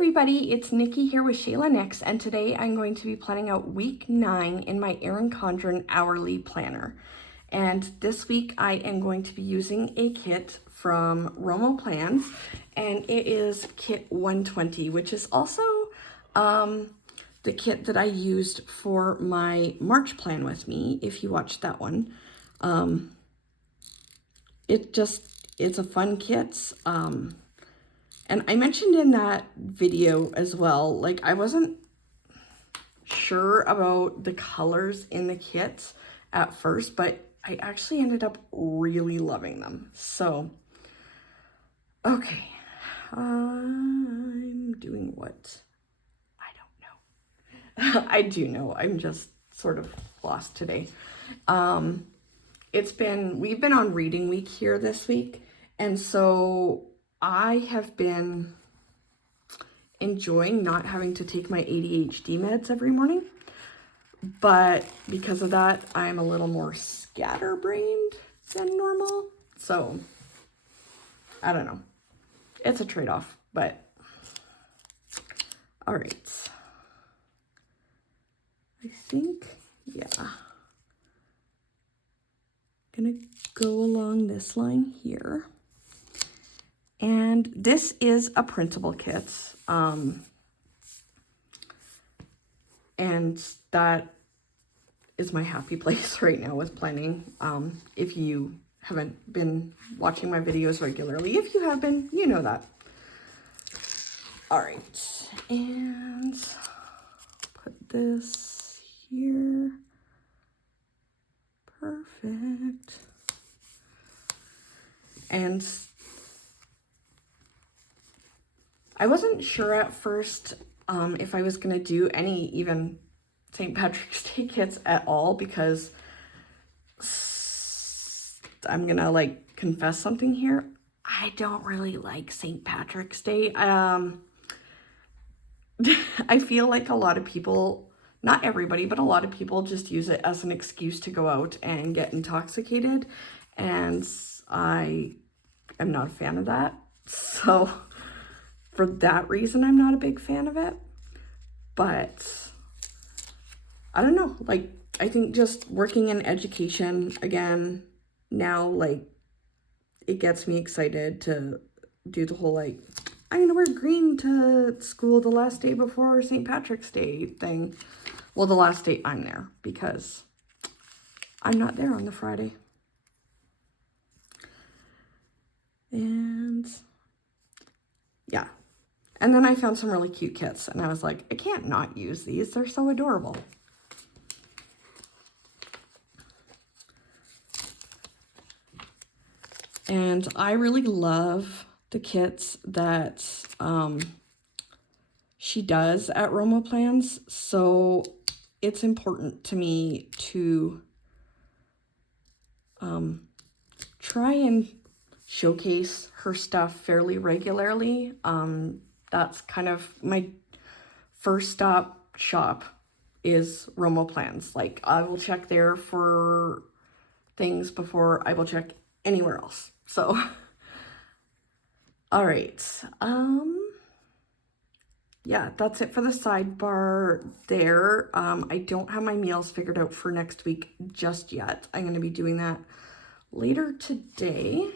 everybody, it's Nikki here with Shayla Nix, and today I'm going to be planning out week 9 in my Erin Condren Hourly planner. And this week I am going to be using a kit from RomoPlans, and it is kit 120, which is also the kit that I used for my March plan with me, if you watched that one. It's a fun kit. And I mentioned in that video as well, like I wasn't sure about the colors in the kits at first, but I actually ended up really loving them. So, okay, I'm doing what? I don't know. I do know, I'm just sort of lost today. We've been on reading week here this week, and so I have been enjoying not having to take my ADHD meds every morning, but because of that, I'm a little more scatterbrained than normal. So, I don't know. It's a trade-off, but all right. I think, yeah. Gonna go along this line here. And this is a printable kit, and that is my happy place right now with planning. If you haven't been watching my videos regularly, if you have been, you know that. All right, and put this here. Perfect. And I wasn't sure at first if I was going to do any even St. Patrick's Day kits at all, because I'm going to like confess something here. I don't really like St. Patrick's Day. I feel like a lot of people, not everybody, but a lot of people just use it as an excuse to go out and get intoxicated. And I am not a fan of that. So for that reason, I'm not a big fan of it. But I don't know, like, I think just working in education again now, like, it gets me excited to do the whole, like, I'm gonna wear green to school the last day before St. Patrick's Day thing. Well, the last day I'm there, because I'm not there on the Friday. And yeah. And then I found some really cute kits, and I was like, I can't not use these. They're so adorable. And I really love the kits that she does at RomoPlans, so it's important to me to try and showcase her stuff fairly regularly. That's kind of my first stop shop is RomoPlans. Like, I will check there for things before I will check anywhere else. So, all right. Yeah, that's it for the sidebar there. I don't have my meals figured out for next week just yet. I'm going to be doing that later today.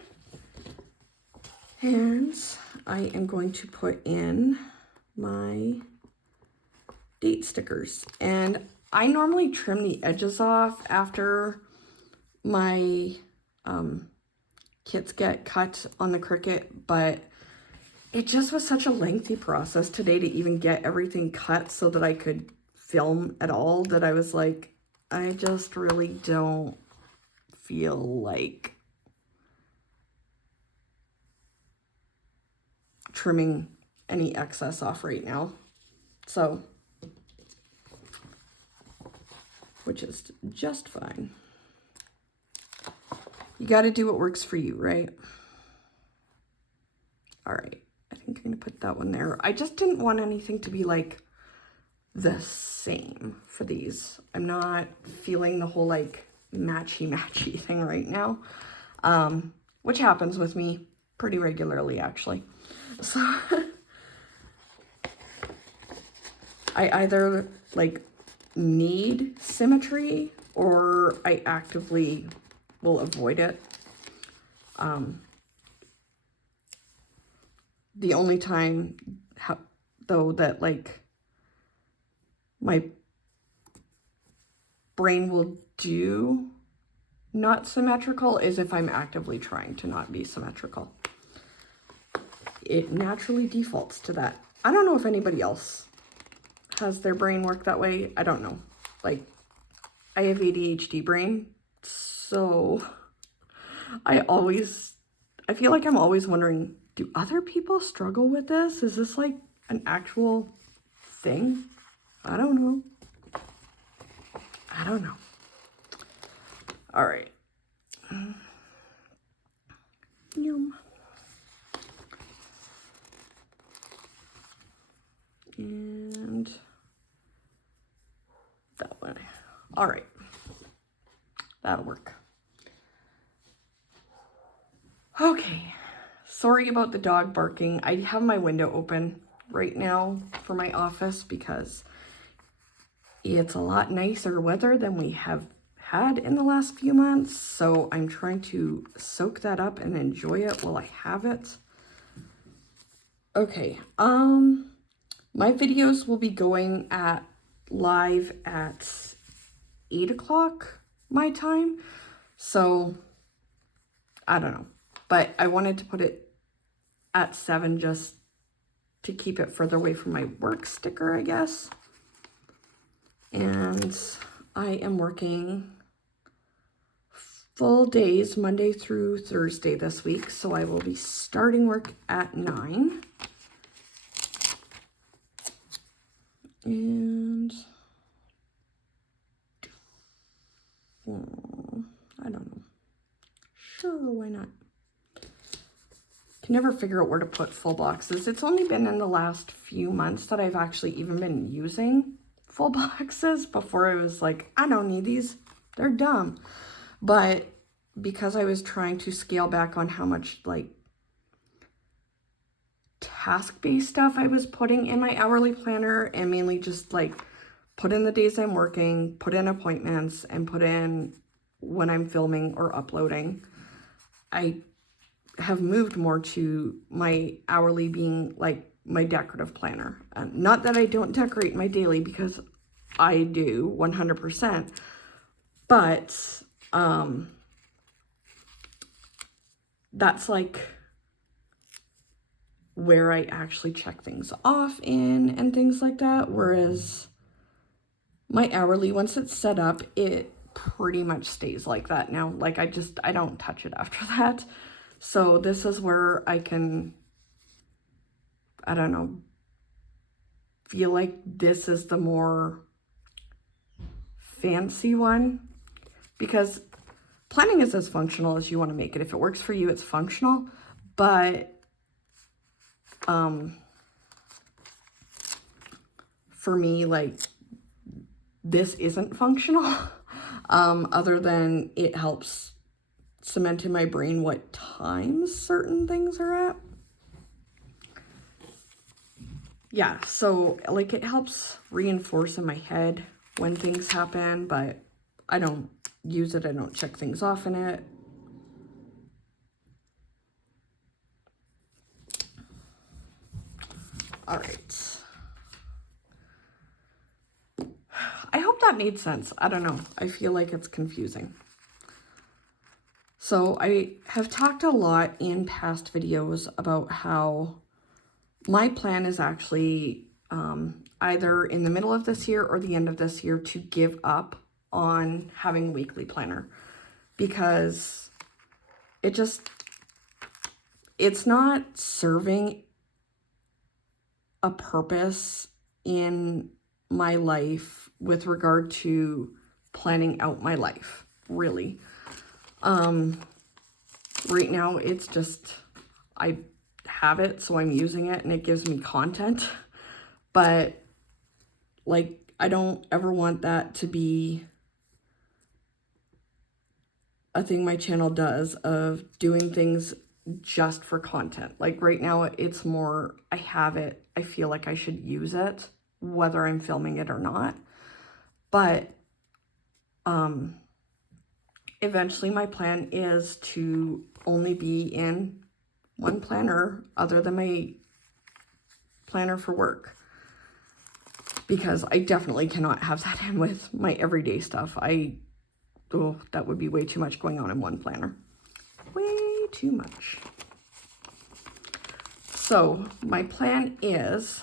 And I am going to put in my date stickers. And I normally trim the edges off after my kits get cut on the Cricut, but it just was such a lengthy process today to even get everything cut so that I could film at all, that I was like, I just really don't feel like trimming any excess off right now. So, which is just fine. You got to do what works for you, right? All right. I think I'm going to put that one there. I just didn't want anything to be like the same for these. I'm not feeling the whole like matchy thing right now, which happens with me pretty regularly actually. So I either like need symmetry or I actively will avoid it. The only time though that like my brain will do not symmetrical is if I'm actively trying to not be symmetrical. It naturally defaults to that. I don't know if anybody else has their brain work that way. I don't know. Like, I have ADHD brain, so I feel like I'm always wondering, do other people struggle with this? Is this like an actual thing? I don't know. I don't know. All right. Yum. And that one. All right. That'll work. Okay. Sorry about the dog barking. I have my window open right now for my office because it's a lot nicer weather than we have had in the last few months. So I'm trying to soak that up and enjoy it while I have it. Okay. My videos will be going live at 8 o'clock my time. So I don't know. But I wanted to put it at 7 just to keep it further away from my work sticker, I guess. And I am working full days, Monday through Thursday this week. So I will be starting work at 9. And I don't know. Sure, why not? Can never figure out where to put full boxes. It's only been in the last few months that I've actually even been using full boxes. Before I was like, I don't need these. They're dumb. But because I was trying to scale back on how much like task-based stuff I was putting in my hourly planner and mainly just like put in the days I'm working, put in appointments, and put in when I'm filming or uploading, I have moved more to my hourly being like my decorative planner. Not that I don't decorate my daily, because I do 100%, but that's like where I actually check things off in and things like that. Whereas my hourly, once it's set up, it pretty much stays like that now. Like I don't touch it after that. So this is where I can, I don't know, feel like this is the more fancy one, because planning is as functional as you want to make it. If it works for you, it's functional. But for me, like, this isn't functional. Other than it helps cement in my brain what times certain things are at. Yeah, so like it helps reinforce in my head when things happen, but I don't use it. I don't check things off in it. All right. I hope that made sense. I don't know. I feel like it's confusing. So I have talked a lot in past videos about how my plan is actually either in the middle of this year or the end of this year to give up on having a weekly planner, because it's not serving a purpose in my life with regard to planning out my life, really. Right now it's just, I have it, so I'm using it and it gives me content, but like I don't ever want that to be a thing my channel does, of doing things just for content. Like right now it's more, I have it, I feel like I should use it whether I'm filming it or not. But eventually my plan is to only be in one planner other than my planner for work, because I definitely cannot have that in with my everyday stuff. That would be way too much going on in one planner. Way too much. So my plan is,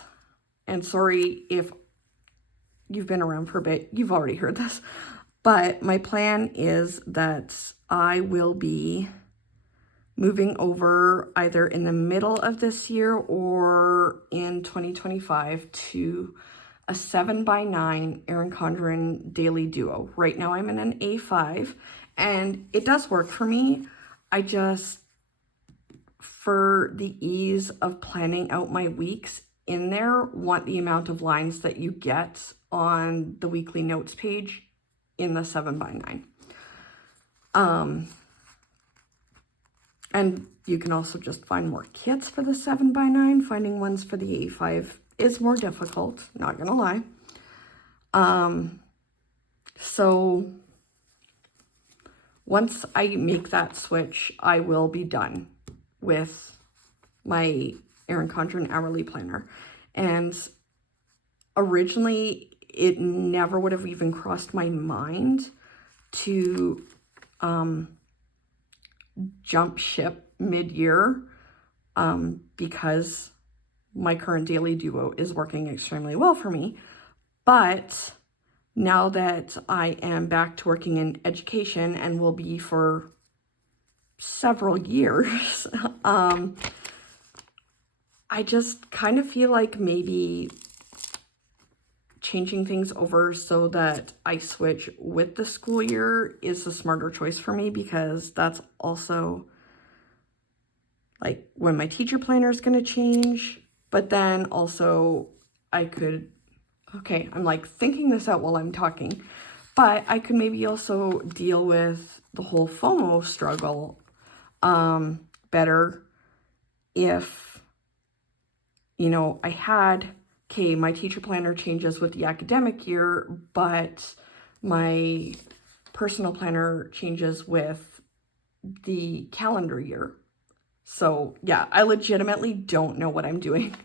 and sorry if you've been around for a bit, you've already heard this, but my plan is that I will be moving over either in the middle of this year or in 2025 to a 7x9 Erin Condren Daily Duo. Right now I'm in an A5 and it does work for me. I just, for the ease of planning out my weeks in there, want the amount of lines that you get on the weekly notes page in the 7x9. And you can also just find more kits for the 7x9. Finding ones for the A5 is more difficult, not gonna lie. So once I make that switch, I will be done with my Erin Condren Hourly planner. And originally, it never would have even crossed my mind to jump ship mid-year because my current Daily Duo is working extremely well for me. But now that I am back to working in education and will be for several years, I just kind of feel like maybe changing things over so that I switch with the school year is a smarter choice for me, because that's also like when my teacher planner is going to change. But then also I could, okay, I'm like thinking this out while I'm talking, but I could maybe also deal with the whole FOMO struggle better if, you know, I had, okay, my teacher planner changes with the academic year, but my personal planner changes with the calendar year. So yeah, I legitimately don't know what I'm doing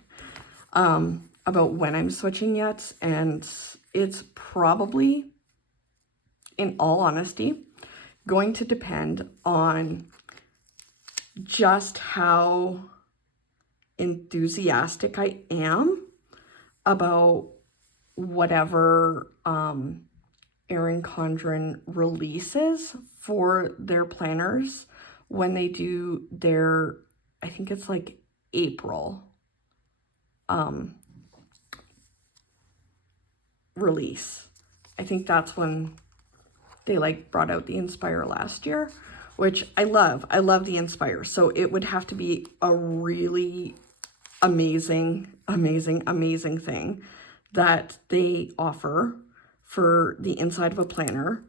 about when I'm switching yet. And it's probably, in all honesty, going to depend on just how enthusiastic I am about whatever Erin Condren releases for their planners when they do their, I think it's like April release. I think that's when they like brought out the Inspire last year, which I love. I love the Inspire. So it would have to be a really amazing thing that they offer for the inside of a planner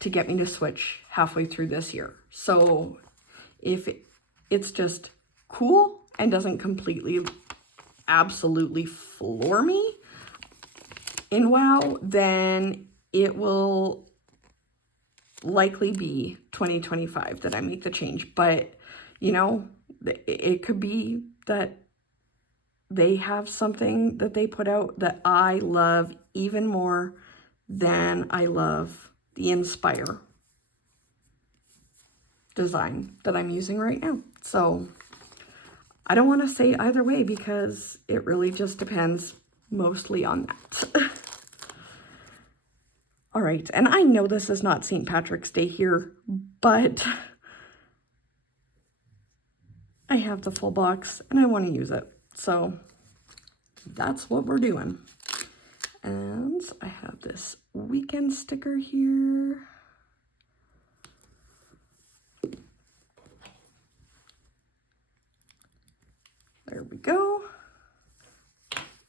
to get me to switch halfway through this year. So if it's just cool and doesn't completely absolutely floor me in WoW, then it will likely be 2025 that I make the change. But you know, it could be that they have something that they put out that I love even more than I love the Inspire design that I'm using right now. So I don't want to say either way because it really just depends mostly on that. All right, and I know this is not St. Patrick's Day here, but I have the full box and I want to use it. So that's what we're doing. And I have this weekend sticker here. There we go.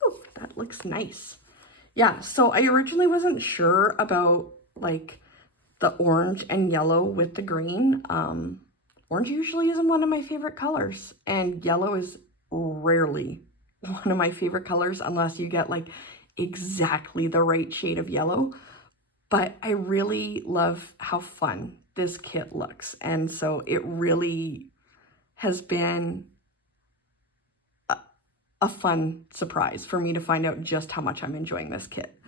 Oh, that looks nice. Yeah, so I originally wasn't sure about like the orange and yellow with the green. Orange usually isn't one of my favorite colors, and yellow is rarely one of my favorite colors unless you get like exactly the right shade of yellow. But I really love how fun this kit looks. And so it really has been a fun surprise for me to find out just how much I'm enjoying this kit.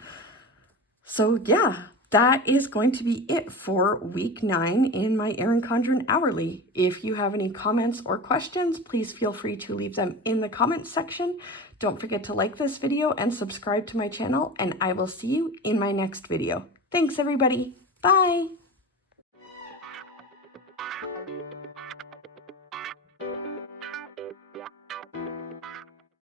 So yeah, that is going to be it for week 9 in my Erin Condren Hourly. If you have any comments or questions, please feel free to leave them in the comments section. Don't forget to like this video and subscribe to my channel, and I will see you in my next video. Thanks everybody. Bye.